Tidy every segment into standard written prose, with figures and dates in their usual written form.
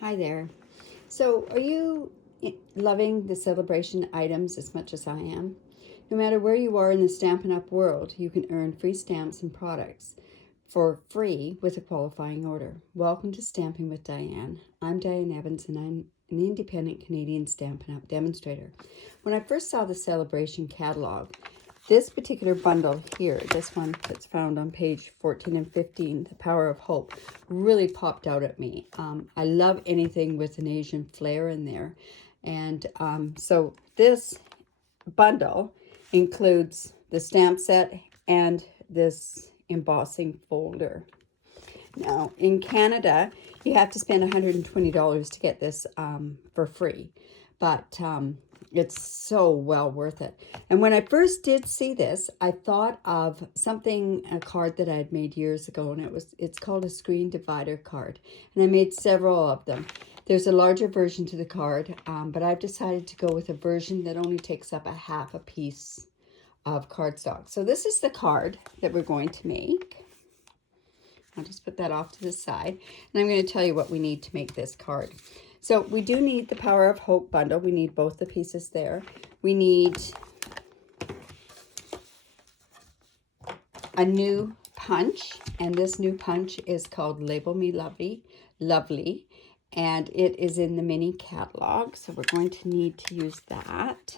Hi there. So, are you loving the celebration items as much as I am? No matter where you are in the Stampin' Up world, you can earn free stamps and products for free with a qualifying order. Welcome to Stamping with Diane. I'm Diane Evans and I'm an independent Canadian Stampin' Up demonstrator. When I first saw the Sale-A-Bration catalog, this particular bundle here, this one that's found on page 14 and 15, The Power of Hope, really popped out at me. I love anything with an Asian flair in there. And so this bundle includes the stamp set and this embossing folder. Now, in Canada, you have to spend $120 to get this for free. But it's so well worth it. And when I first did see this, I thought of a card that I had made years ago, and it's called a screen divider card. And I made several of them. There's a larger version to the card, but I've decided to go with a version that only takes up a half a piece of cardstock. So this is the card that we're going to make. I'll just put that off to the side. And I'm going to tell you what we need to make this card. So we do need the Power of Hope bundle. We need both the pieces there. We need a new punch. And this new punch is called Label Me Lovely. And it is in the mini catalog. So we're going to need to use that.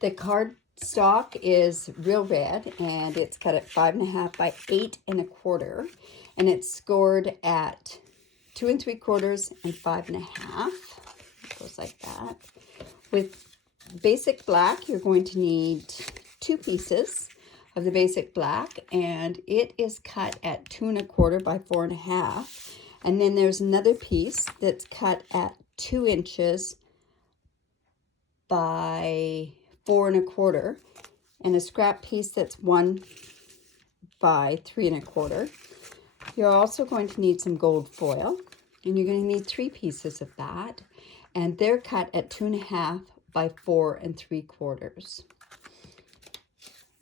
The cardstock is real red, and it's cut at 5.5 by 8 1/4, and it's scored at 2 3/4 and 5.5. It goes like that. With basic black, you're going to need 2 pieces of the basic black, and it is cut at 2 1/4 by 4.5. And then there's another piece that's cut at 2 inches by 4 1/4, and a scrap piece that's 1 by 3 1/4. You're also going to need some gold foil, and you're going to need 3 pieces of that, and they're cut at 2.5 by 4 3/4.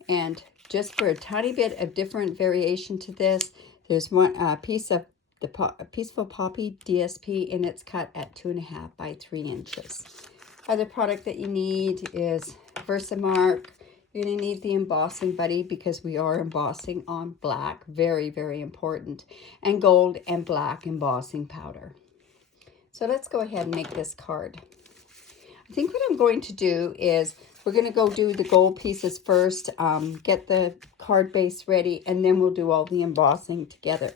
And just for a tiny bit of different variation to this, there's one piece of the Peaceful Poppy DSP, and it's cut at 2.5 by 3 inches. Other product that you need is Versamark. You're going to need the embossing buddy because we are embossing on black. Very, very important. And gold and black embossing powder. So let's go ahead and make this card. I think what I'm going to do is we're going to go do the gold pieces first, get the card base ready, and then we'll do all the embossing together.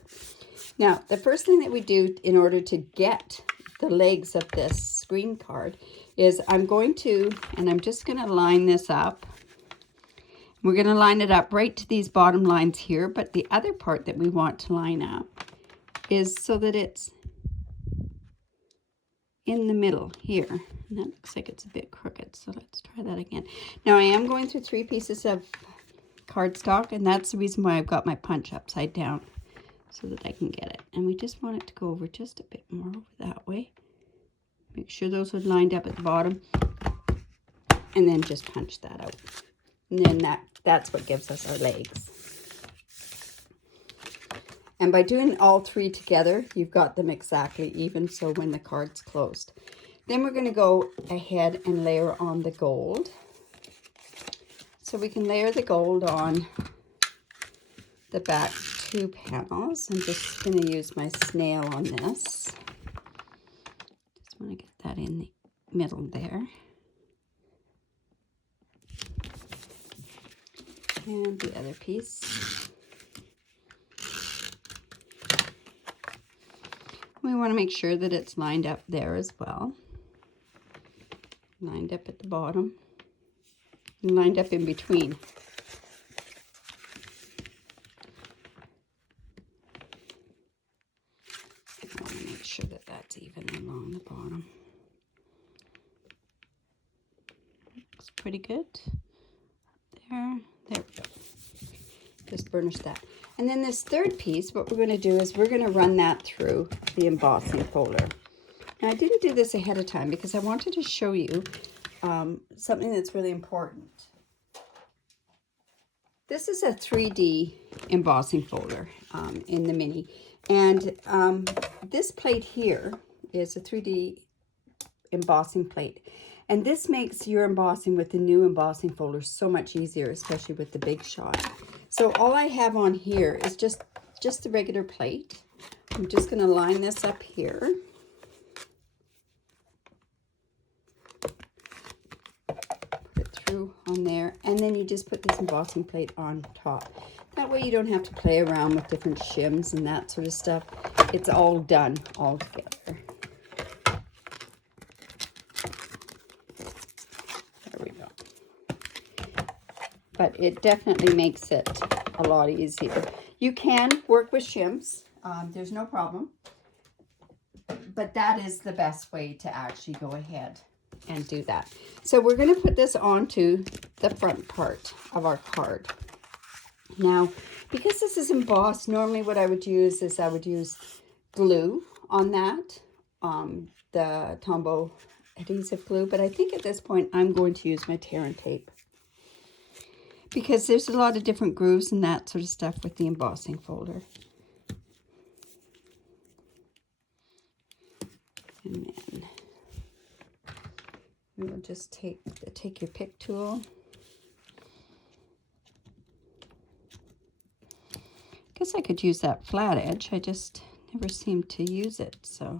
Now, the first thing that we do in order to get the legs of this screen card is I'm just going to line this up. We're going to line it up right to these bottom lines here, but the other part that we want to line up is so that it's in the middle here. And that looks like it's a bit crooked, so let's try that again. Now I am going through 3 pieces of cardstock, and that's the reason why I've got my punch upside down, so that I can get it. And we just want it to go over just a bit more over that way. Make sure those are lined up at the bottom, and then just punch that out. And then that's what gives us our legs. And by doing all 3 together, you've got them exactly even, so when the card's closed. Then we're going to go ahead and layer on the gold. So we can layer the gold on the back 2 panels. I'm just going to use my snail on this. Just want to get that in the middle there. And the other piece. We want to make sure that it's lined up there as well. Lined up at the bottom. And lined up in between. I want to make sure that that's even along the bottom. Looks pretty good. There we go. Just burnish that. And then this third piece, what we're going to do is we're going to run that through the embossing folder. Now, I didn't do this ahead of time because I wanted to show you something that's really important. This is a 3D embossing folder in the mini. And this plate here is a 3D embossing plate. And this makes your embossing with the new embossing folder so much easier, especially with the Big Shot. So all I have on here is just the regular plate. I'm just going to line this up here. Put it through on there. And then you just put this embossing plate on top. That way you don't have to play around with different shims and that sort of stuff. It's all done all together. There we go. But it definitely makes it a lot easier. You can work with shims. There's no problem. But that is the best way to actually go ahead and do that. So we're going to put this onto the front part of our card. Now, because this is embossed, normally what I would use is I would use glue on that, the Tombow adhesive glue. But I think at this point I'm going to use my tear and tape, because there's a lot of different grooves and that sort of stuff with the embossing folder. And then we will just take your pick tool. I guess I could use that flat edge. I just never seem to use it, so.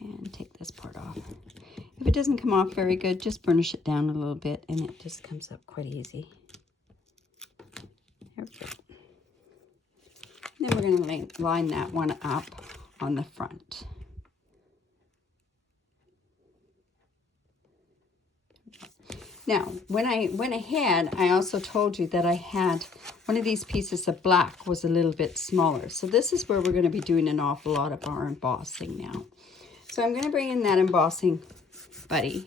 And take this part off. If it doesn't come off very good, just burnish it down a little bit and it just comes up quite easy. There we go. And then we're going to line that one up on the front. Now, when I went ahead, I also told you that I had one of these pieces of black was a little bit smaller. So this is where we're going to be doing an awful lot of our embossing now. So I'm going to bring in that embossing buddy,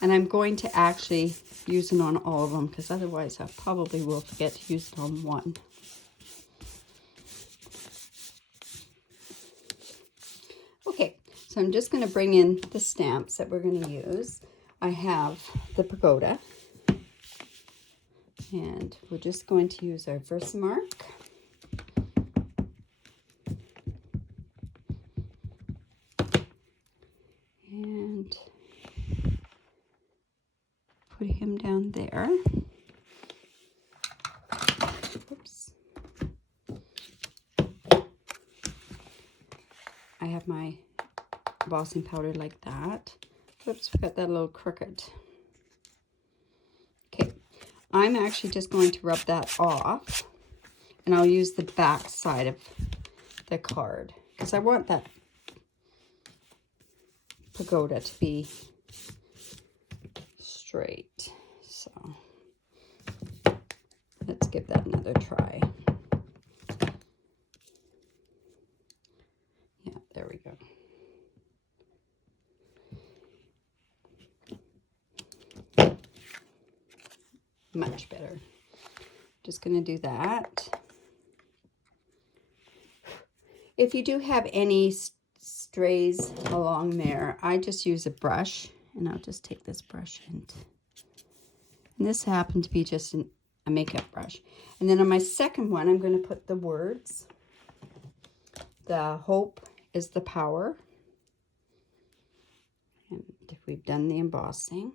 and I'm going to actually use it on all of them, because otherwise I probably will forget to use it on one. Okay, so I'm just going to bring in the stamps that we're going to use. I have the Pagoda, and we're just going to use our Versamark. And put him down there. Oops. I have my embossing powder like that. Oops, we got that a little crooked. Okay, I'm actually just going to rub that off, and I'll use the back side of the card because I want that pagoda to be straight. So let's give that another try. Yeah, there we go. Much better. Just going to do that. If you do have any strays along there, I just use a brush, and I'll just take this brush and this happened to be just a makeup brush. And then on my second one, I'm going to put the words. The hope is the power. And if we've done the embossing.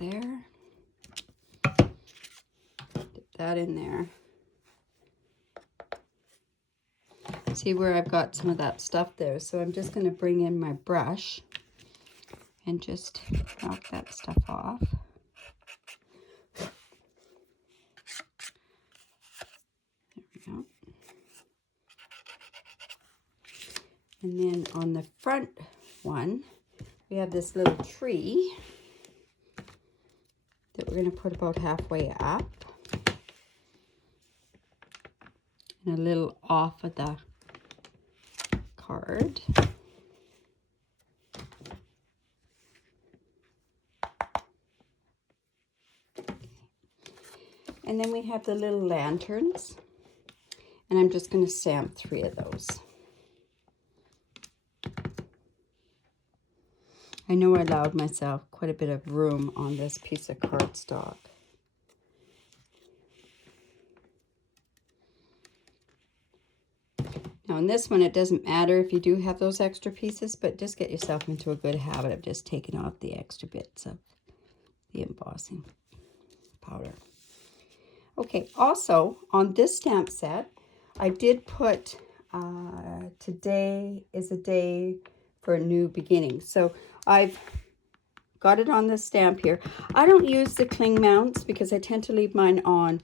There, dip that in there. See where I've got some of that stuff there, so I'm just going to bring in my brush and just knock that stuff off. There we go. And then on the front one, we have this little tree that we're going to put about halfway up and a little off of the card. And then we have the little lanterns. And I'm just going to stamp 3 of those. I know I allowed myself quite a bit of room on this piece of cardstock. Now in this one, it doesn't matter if you do have those extra pieces, but just get yourself into a good habit of just taking off the extra bits of the embossing powder. Okay, also on this stamp set, I did put today is a day for a new beginning. So I've got it on the stamp here. I don't use the cling mounts because I tend to leave mine on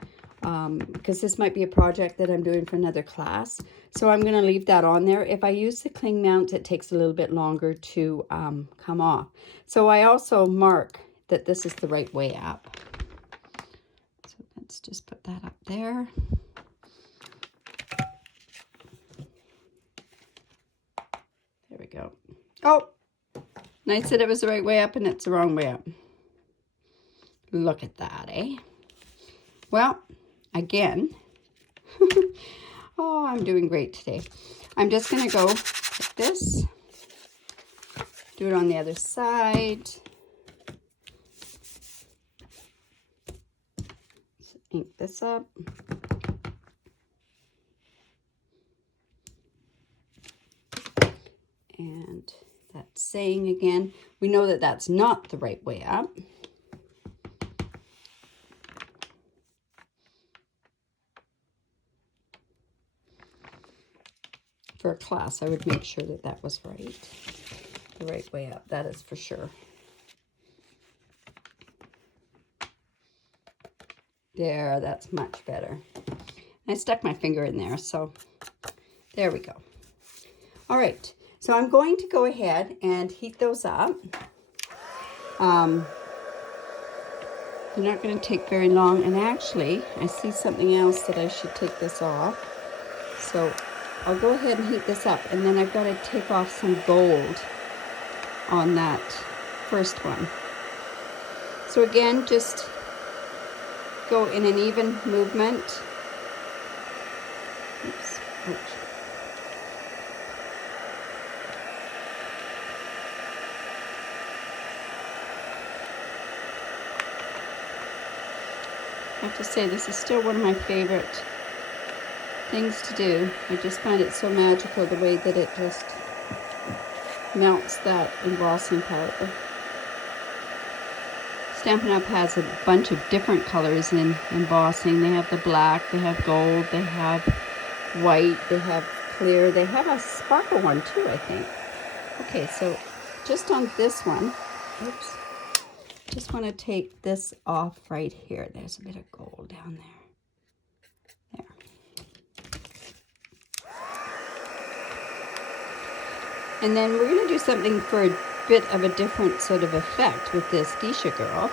because this might be a project that I'm doing for another class. So I'm going to leave that on there. If I use the cling mount, it takes a little bit longer to come off. So I also mark that this is the right way up. So let's just put that up there. There we go. Oh, and I said it was the right way up and it's the wrong way up. Look at that, eh? Well, again, oh, I'm doing great today. I'm just going to go like this, do it on the other side. Ink this up. And that's saying again, we know that that's not the right way up. For a class, I would make sure that that was right. The right way up, that is for sure. There, that's much better. I stuck my finger in there, so there we go. All right, so I'm going to go ahead and heat those up. They're not going to take very long, and actually, I see something else that I should take this off. So I'll go ahead and heat this up, and then I've got to take off some gold on that first one. So again, just go in an even movement. Oops. Ouch. I have to say, this is still one of my favorite things to do. I just find it so magical the way that it just melts that embossing powder. Stampin' Up has a bunch of different colors in embossing. They have the black, they have gold, they have white, they have clear, they have a sparkle one too, I think. Okay, so just on this one, oops, just want to take this off right here. There's a bit of gold down there. And then we're going to do something for a bit of a different sort of effect with this geisha girl.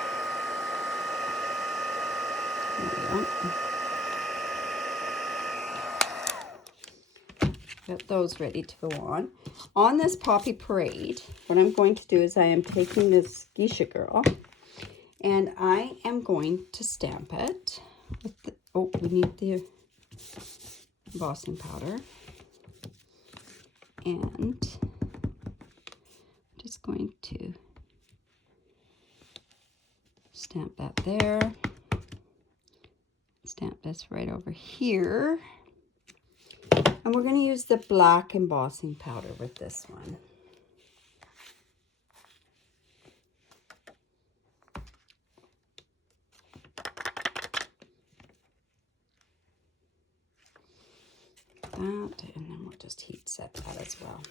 There we go. Got those ready to go on. On this Poppy Parade, what I'm going to do is I am taking this geisha girl and I am going to stamp it with the, oh, we need the embossing powder. And just going to stamp that there. Stamp this right over here. And we're going to use the black embossing powder with this one. That, and then we'll just heat set that as well.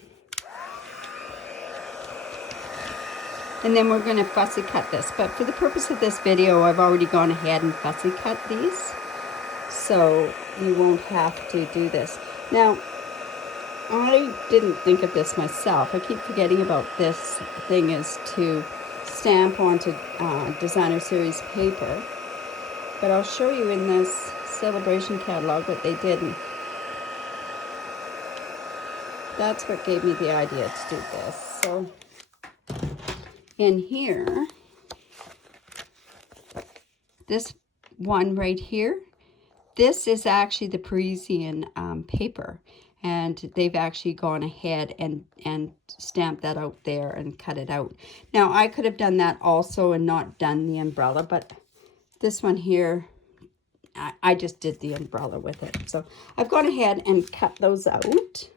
And then we're going to fussy cut this. But for the purpose of this video, I've already gone ahead and fussy cut these. So you won't have to do this. Now, I didn't think of this myself. I keep forgetting about this thing is to stamp onto designer series paper. But I'll show you in this Sale-A-Bration catalog what they did. And that's what gave me the idea to do this. So in here, this one right here this is actually the Parisian paper, and they've actually gone ahead and stamped that out there and cut it out. Now, I could have done that also and not done the umbrella, but this one here, I just did the umbrella with it. So I've gone ahead and cut those out.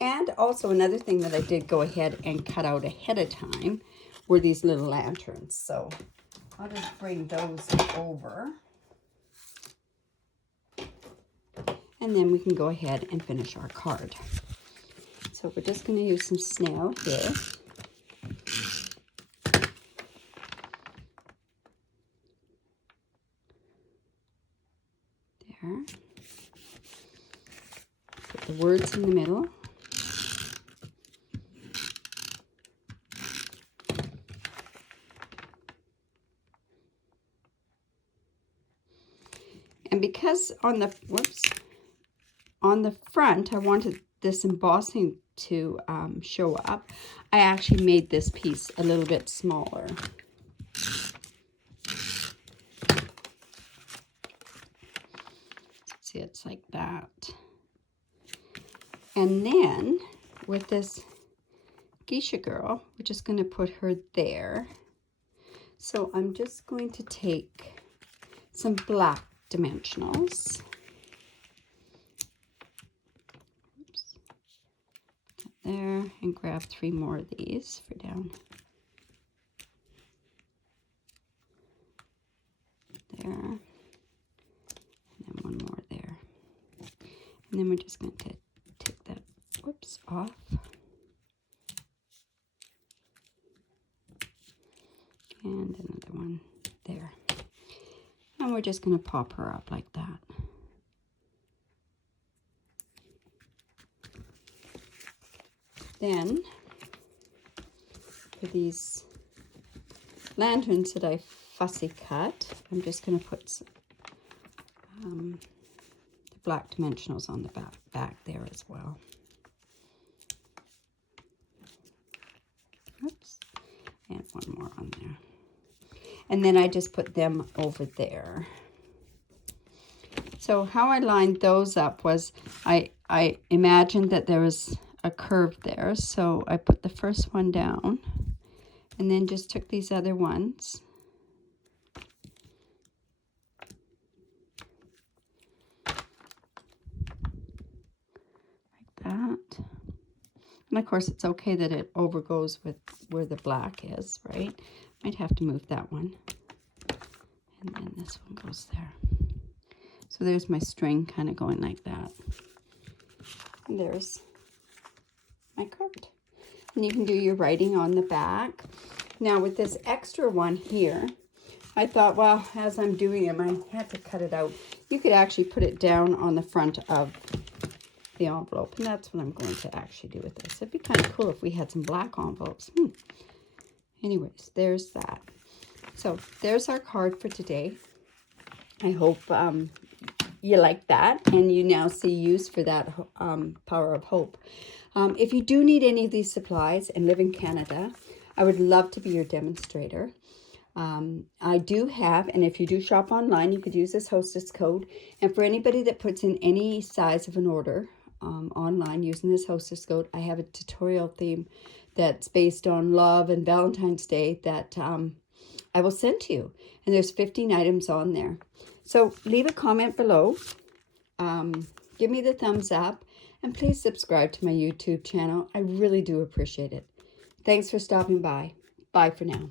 And also another thing that I did go ahead and cut out ahead of time were these little lanterns. So I'll just bring those over. And then we can go ahead and finish our card. So we're just going to use some snail here. There. Put the words in the middle. And because on the front, I wanted this embossing to show up, I actually made this piece a little bit smaller. See, it's like that. And then with this geisha girl, we're just going to put her there. So I'm just going to take some black dimensionals. Oops. There, and grab 3 more of these for down there, and then 1 more there. And then we're just going to take that, whoops, off. And another one there. And we're just going to pop her up like that. Then, for these lanterns that I fussy cut, I'm just going to put some, the black dimensionals on the back there as well. Oops. And 1 more on there. And then I just put them over there. So how I lined those up was I imagined that there was a curve there. So I put the first one down and then just took these other ones. Like that. And of course it's okay that it overgoes with where the black is, right? Might have to move that one. And then this one goes there. So there's my string kind of going like that. And there's my card. And you can do your writing on the back. Now with this extra one here, I thought, well, as I'm doing them, I had to cut it out. You could actually put it down on the front of the envelope. And that's what I'm going to actually do with this. It'd be kind of cool if we had some black envelopes. Anyways, there's that. So there's our card for today. I hope you like that and you now see use for that power of hope. If you do need any of these supplies and live in Canada, I would love to be your demonstrator. I do have, and if you do shop online, you could use this hostess code. And for anybody that puts in any size of an order online using this hostess code, I have a tutorial theme that's based on love and Valentine's Day that I will send to you. And there's 15 items on there. So leave a comment below. Give me the thumbs up. And please subscribe to my YouTube channel. I really do appreciate it. Thanks for stopping by. Bye for now.